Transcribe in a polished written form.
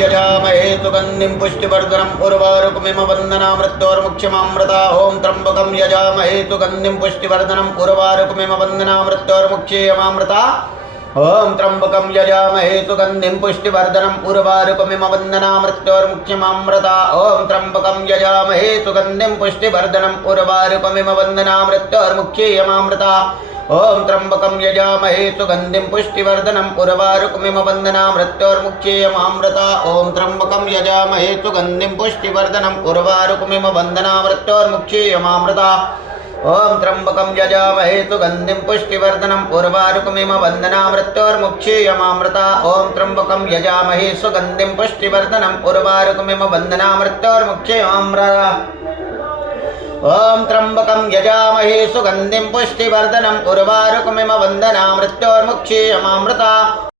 यजामहे सुगन्धिं पुष्टिवर्धनम् उर्वारुकमिव वन्दनामृत्योर्मुख्यमामृता ॐ त्र्यम्बकं यजामहे सुगन्धिं पुष्टिवर्धनम् उर्वारुकमिव वन्दनामृत्योर्मुख्यमामृता ॐ त्र्यम्बकं यजामहे सुगन्धिं पुष्टिवर्धनम् उर्वारुकमिव वन्दनामृत्योर्मुख्यमामृता ॐ त्र्यम्बकं यजामहे सुगन्धिं पुष्टिवर्धनम् उर्वारुकमिव वन्दनामृत्योर्मुख्यमामृता ॐ त्र्यम्बकं यजामहे सुगन्धिं पुष्टिवर्धनम् उर्वारुकमिव वन्दनामृत्योर्मुख्यमामृता ॐ त्र्यम्बकं यजामहे सुगन्धिं पुष्टिवर्धनम् उर्वारुकमिव वन्दनामृत्योर्मुख्यमामृता ॐ त्र्यम्बकं यजामहे सुगन्धिं पुष्टिवर्धनम् उर्वारुकमिव वन्दनामृत्योर्मुख्यमामृता ॐ त्र्यम्बकं यजामहे सुगन्धिं पुष्टिवर्धनम् उर्वारुकमिव वन्दनामृत्योर्मुख्यमामृता ॐ त्र्यम्बकं यजामहे सुगन्धिं पुष्टिवर्धनम् उर्वारुकमिव वन्दनामृत्योर्मुख्यमामृता